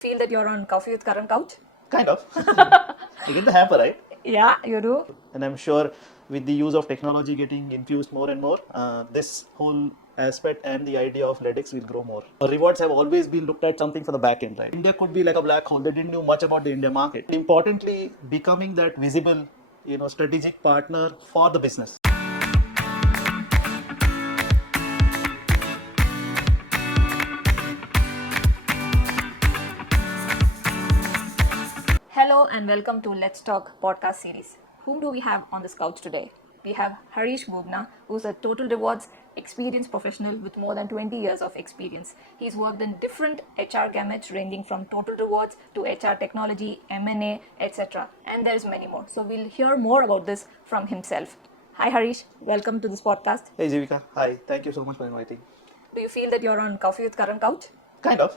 Feel that you're on Coffee with Karan couch? Kind of. You get the hamper, right? Yeah, you do. And I'm sure with the use of technology getting infused more and more, this whole aspect and the idea of LEDX will grow more. Rewards have always been looked at something for the back end, right? India could be like a black hole. They didn't know much about the India market. Importantly, becoming that visible, strategic partner for the business. Hello and welcome to Let's Talk podcast series. Whom do we have on this couch today? We have Harish Bubna, who's a total rewards experience professional with more than 20 years of experience. He's worked in different HR gamuts ranging from total rewards to HR technology, M&A, etc. And there's many more. So we'll hear more about this from himself. Hi Harish, welcome to this podcast. Hey Jivika, hi. Thank you so much for inviting. Do you feel that you're on Coffee with Karan couch? Kind of.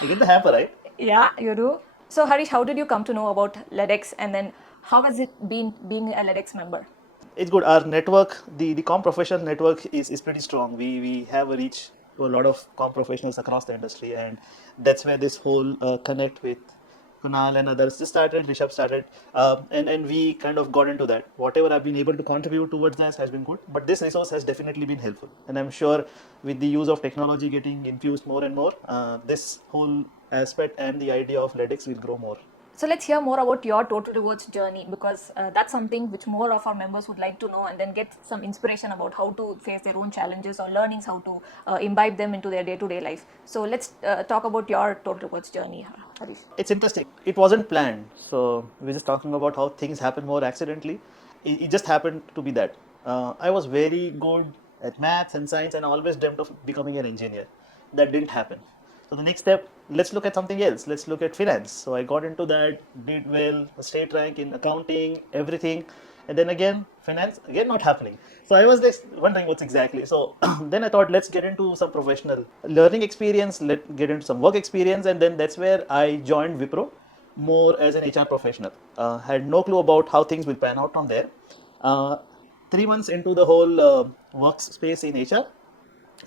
You get the hamper, right? Yeah, you do. So, Harish, how did you come to know about LEDX, and then how has it been being a LEDX member? It's good. Our network, the com professional network is pretty strong. We have a reach to a lot of com professionals across the industry, and that's where this whole connect with Kunal and others just started. Rishabh started, and we kind of got into that. Whatever I've been able to contribute towards this has been good, but this resource has definitely been helpful. And I'm sure with the use of technology getting infused more and more, this whole aspect and the idea of LEDX will grow more. So, let's hear more about your total rewards journey, because that's something which more of our members would like to know, and then get some inspiration about how to face their own challenges or learnings, how to imbibe them into their day-to-day life. So, let's talk about your total rewards journey, Harish. It's interesting. It wasn't planned. So we're just talking about how things happen more accidentally. It just happened to be that. I was very good at maths and science, and I always dreamt of becoming an engineer. That didn't happen. So the next step, let's look at something else. Let's look at finance. So I got into that, did well, a state rank in accounting, everything. And then again, finance, again not happening. So I was just wondering what's exactly. So then I thought, let's get into some professional learning experience, let's get into some work experience. And then that's where I joined Wipro more as an HR professional. Had no clue about how things will pan out from there. 3 months into the whole workspace in HR,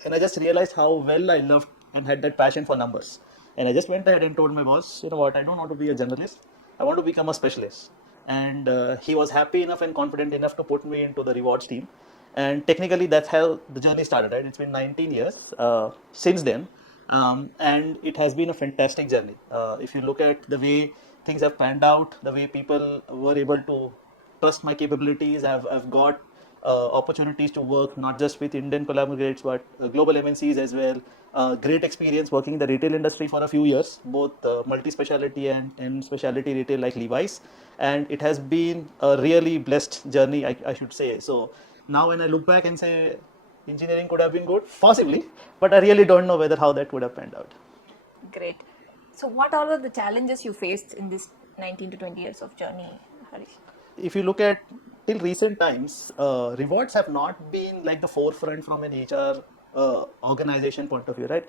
and I just realized how well I loved and had that passion for numbers. And I just went ahead and told my boss, you know what, I don't want to be a journalist. I want to become a specialist. And he was happy enough and confident enough to put me into the rewards team. And technically, that's how the journey started, right? It's been 19 years since then. And it has been a fantastic journey. If you look at the way things have panned out, the way people were able to trust my capabilities, I've got opportunities to work not just with Indian collaborators but global MNCs as well. Great experience working in the retail industry for a few years, both multi-speciality and specialty retail like Levi's, and it has been a really blessed journey, I should say. So now when I look back and say engineering could have been good, possibly, but I really don't know whether how that would have panned out. Great. So, what are the challenges you faced in this 19 to 20 years of journey, Harish? If you look at till recent times, rewards have not been like the forefront from an HR organization point of view, right?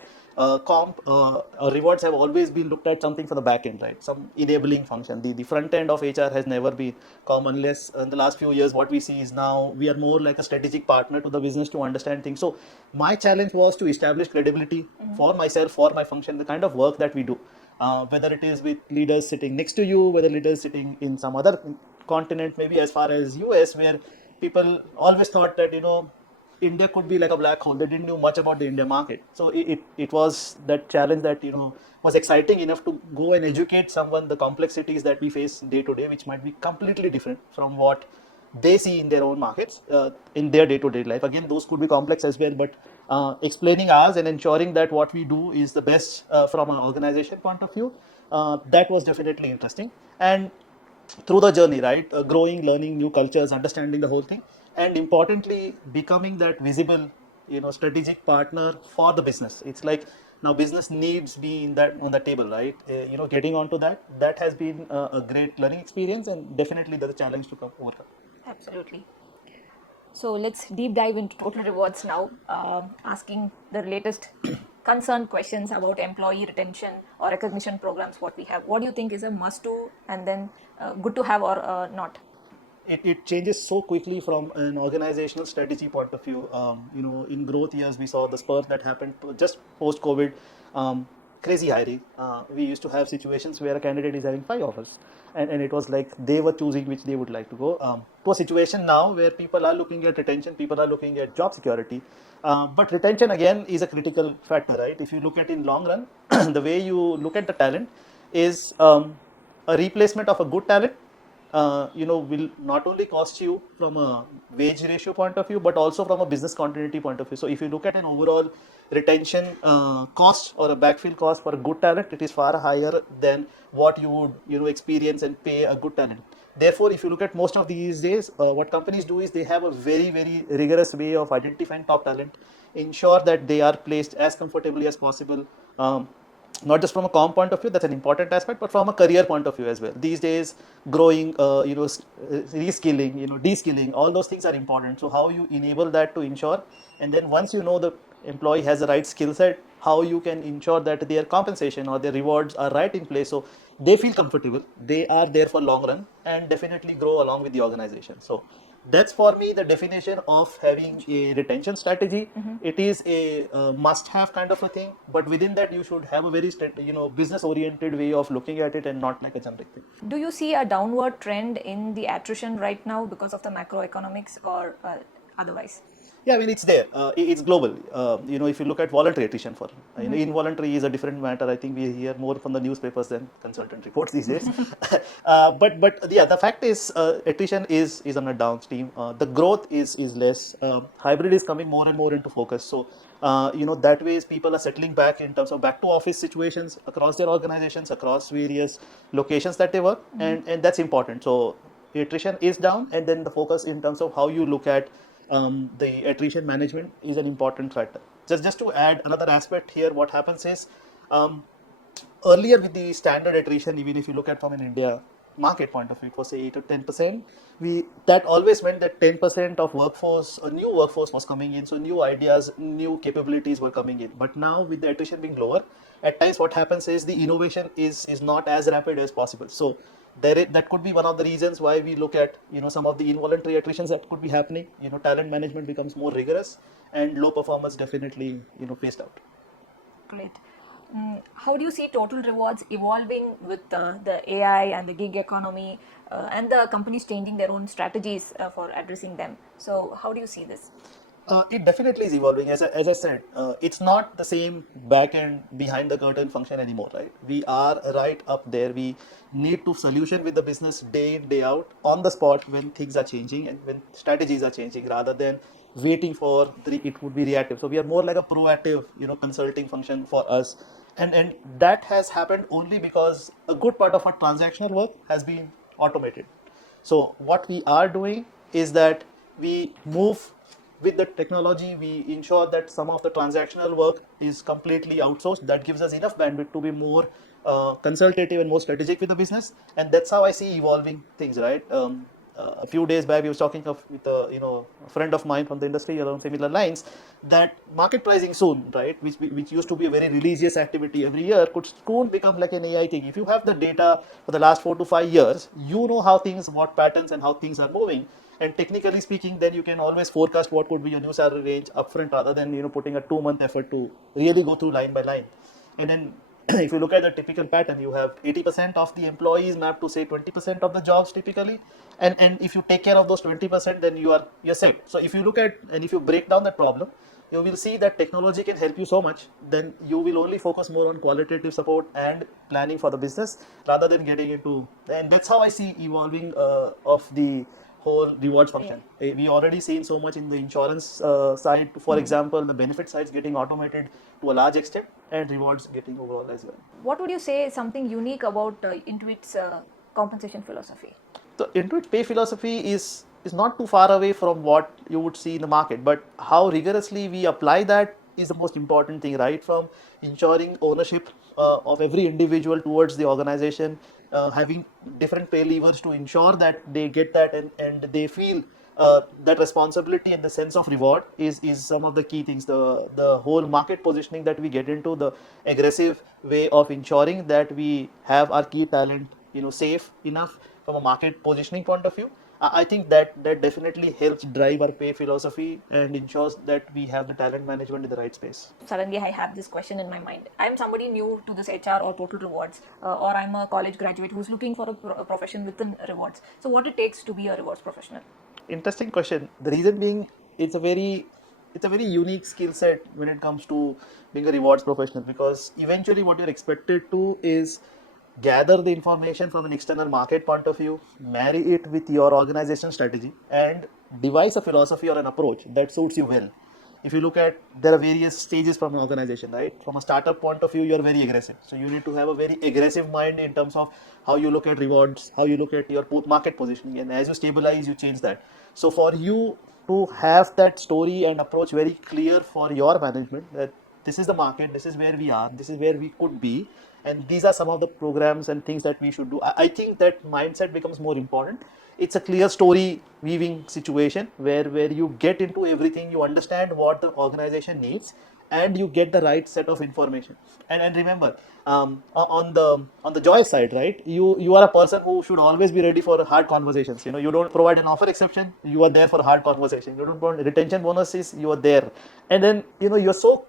Rewards have always been looked at something for the back end, right? Some enabling function. The front end of HR has never been common, unless in the last few years, what we see is now we are more like a strategic partner to the business to understand things. So my challenge was to establish credibility for myself, for my function, the kind of work that we do. Whether it is with leaders sitting next to you, whether leaders sitting in some other continent, maybe as far as US, where people always thought that, India could be like a black hole. They didn't know much about the India market. So it was that challenge that, was exciting enough to go and educate someone the complexities that we face day to day, which might be completely different from what they see in their own markets, in their day-to-day life. Again, those could be complex as well, but explaining ours and ensuring that what we do is the best from an organization point of view, that was definitely interesting. And through the journey, right, growing, learning new cultures, understanding the whole thing, and importantly, becoming that visible, strategic partner for the business. It's like now business needs be in that on the table, right? Getting onto that has been a great learning experience, and definitely there's a challenge to come overcome. Absolutely. So let's deep dive into total rewards now, asking the latest concerned questions about employee retention or recognition programs. What we have, what do you think is a must do, and then good to have or not? It changes so quickly from an organizational strategy point of view. In growth years, we saw the spurt that happened just post COVID. crazy hiring. We used to have situations where a candidate is having 5 offers, and it was like they were choosing which they would like to go. To a situation now where people are looking at retention, people are looking at job security. But retention again is a critical factor, right? If you look at in long run, the way you look at the talent is a replacement of a good talent will not only cost you from a wage ratio point of view, but also from a business continuity point of view. So if you look at an overall retention cost or a backfill cost for a good talent, it is far higher than what you would experience and pay a good talent. Therefore, if you look at most of these days, what companies do is they have a very, very rigorous way of identifying top talent, ensure that they are placed as comfortably as possible. Not just from a comp point of view, that's an important aspect, but from a career point of view as well. These days, growing, reskilling, de-skilling, all those things are important. So how you enable that to ensure, and then once you know the employee has the right skill set, how you can ensure that their compensation or their rewards are right in place, so they feel comfortable, they are there for long run, and definitely grow along with the organization. So that's for me the definition of having a retention strategy. It is a must-have kind of a thing, but within that you should have a very business-oriented way of looking at it and not like a generic thing. Do you see a downward trend in the attrition right now because of the macroeconomics or otherwise? Yeah, I mean, it's there. It's global. If you look at voluntary attrition for, involuntary is a different matter. I think we hear more from the newspapers than consultant reports these days. But yeah, the fact is, attrition is on a downstream. The growth is less. Hybrid is coming more and more into focus. So, that way people are settling back in terms of back to office situations across their organizations, across various locations that they work, and that's important. So attrition is down, and then the focus in terms of how you look at the attrition management is an important factor. Just to add another aspect here, what happens is earlier with the standard attrition, even if you look at from an India market point of view, it was say 8 to 10%. That always meant that 10% of workforce, a new workforce was coming in, so new ideas, new capabilities were coming in. But now with the attrition being lower, at times what happens is the innovation is not as rapid as possible. So that could be one of the reasons why we look at some of the involuntary attritions that could be happening. Talent management becomes more rigorous, and low performers definitely phased out. Great. How do you see total rewards evolving with the AI and the gig economy and the companies changing their own strategies for addressing them? So, how do you see this? It definitely is evolving. As I said, it's not the same back end behind the curtain function anymore, right? We are right up there. We need to solution with the business day in, day out, on the spot when things are changing and when strategies are changing, rather than waiting for it would be reactive. So we are more like a proactive, consulting function for us. And that has happened only because a good part of our transactional work has been automated. So what we are doing is that we move with the technology, we ensure that some of the transactional work is completely outsourced. That gives us enough bandwidth to be more consultative and more strategic with the business, and that's how I see evolving things. Right. A few days back, we was talking with a friend of mine from the industry along similar lines, that market pricing soon, right, which used to be a very religious activity every year, could soon become like an AI thing. If you have the data for the last 4 to 5 years, you know how things, what patterns and how things are moving. And technically speaking, then you can always forecast what could be your new salary range upfront, rather than putting a 2 month effort to really go through line by line. And then if you look at the typical pattern, you have 80% of the employees mapped to say 20% of the jobs typically, and if you take care of those 20%, then you're set. So if you look at and if you break down that problem, you will see that technology can help you so much. Then you will only focus more on qualitative support and planning for the business, rather than getting into. And that's how I see evolving of the whole rewards function. We already seen so much in the insurance side, for example, the benefit sides getting automated to a large extent, and rewards getting overall as well. What would you say is something unique about Intuit's compensation philosophy? The Intuit pay philosophy is not too far away from what you would see in the market, but how rigorously we apply that is the most important thing, right? From ensuring ownership of every individual towards the organization, having different pay levers to ensure that they get that, and they feel that responsibility and the sense of reward is some of the key things. The whole market positioning that we get into, the aggressive way of ensuring that we have our key talent safe enough from a market positioning point of view, I think that definitely helps drive our pay philosophy and ensures that we have the talent management in the right space. Suddenly I have this question in my mind. I'm somebody new to this HR or total rewards, or I'm a college graduate who's looking for a profession within rewards. So, what it takes to be a rewards professional? Interesting question. The reason being, it's a very unique skill set when it comes to being a rewards professional, because eventually what you're expected to is gather the information from an external market point of view, marry it with your organization strategy, and devise a philosophy or an approach that suits you well. If you look at, there are various stages from an organization, right? From a startup point of view, you're very aggressive, so you need to have a very aggressive mind in terms of how you look at rewards, how you look at your market positioning, and as you stabilize, you change that. So for you to have that story and approach very clear for your management, that this is the market, this is where we are, this is where we could be, and these are some of the programs and things that we should do. I think that mindset becomes more important. It's a clear story weaving situation where you get into everything, you understand what the organization needs, and you get the right set of information. And remember, on the joy side, right, you are a person who should always be ready for hard conversations. You don't provide an offer exception, you are there for hard conversation. You don't provide retention bonuses, you are there. And then you're so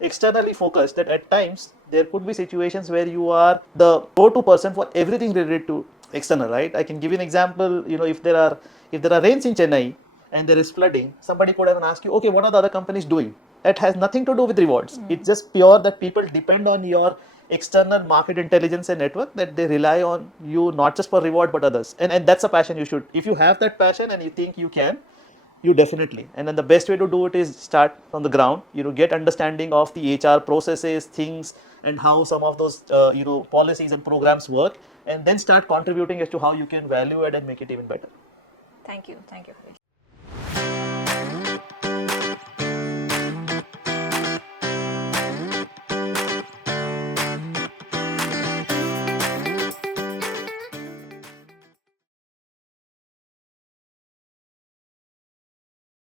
externally focused that at times there could be situations where you are the go-to person for everything related to external, right? I can give you an example. If there are rains in Chennai and there is flooding, somebody could have asked you, okay, what are the other companies doing? That has nothing to do with rewards. It's just pure that people depend on your external market intelligence and network, that they rely on you not just for reward but others. And that's a passion. You should, if you have that passion and you think you can, you definitely. And then the best way to do it is start from the ground. Get understanding of the HR processes, things, and how some of those policies and programs work, and then start contributing as to how you can value it and make it even better. Thank you, Harish.